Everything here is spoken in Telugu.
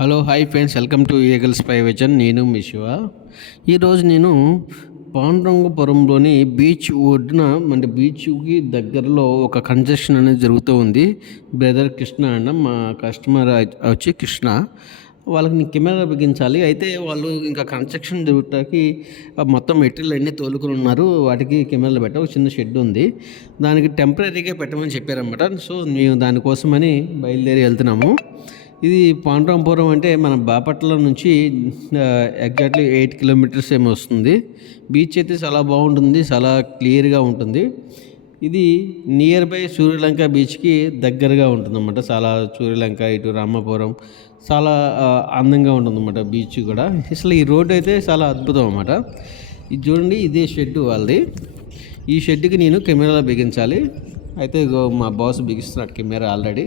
Hello hi friends, welcome to Eagles Pi Vision. నేను మీ శివ. ఈరోజు నేను పాండురంగపురంలోని బీచ్ ఒడ్డున, అంటే బీచ్కి దగ్గరలో ఒక కన్స్ట్రక్షన్ అనేది జరుగుతూ ఉంది. బ్రదర్ కృష్ణ అన్న, మా కస్టమర్ వచ్చి కృష్ణ. వాళ్ళకి నేను కెమెరా బిగించాలి. అయితే వాళ్ళు ఇంకా కన్స్ట్రక్షన్ జరుగుతాకి మొత్తం మెటీరియల్ అన్నీ తోలుకుని ఉన్నారు. వాటికి కెమెరాలు పెట్ట ఒక చిన్న షెడ్ ఉంది. దానికి టెంపరీగా పెట్టమని చెప్పారన్నమాట. సో మేము దానికోసమని బయలుదేరి వెళ్తున్నాము. ఇది పాండురంగపురం అంటే మన బాపట్ల నుంచి ఎగ్జాక్ట్లీ 8 కిలోమీటర్స్ ఏమో వస్తుంది. బీచ్ అయితే చాలా బాగుంటుంది, చాలా క్లియర్గా ఉంటుంది. ఇది నియర్ బై సూర్యలంక బీచ్కి దగ్గరగా ఉంటుందన్నమాట. చాలా సూర్యలంక, ఇటు రామాపురం చాలా అందంగా ఉంటుందన్నమాట బీచ్ కూడా. అసలు ఈ రోడ్డు అయితే చాలా అద్భుతం అన్నమాట. ఇది చూడండి, ఇదే షెడ్ వాళ్ళది. ఈ షెడ్కి నేను కెమెరాలో బిగించాలి. అయితే మా బాస్ బిగిస్తున్నాడు కెమెరా ఆల్రెడీ.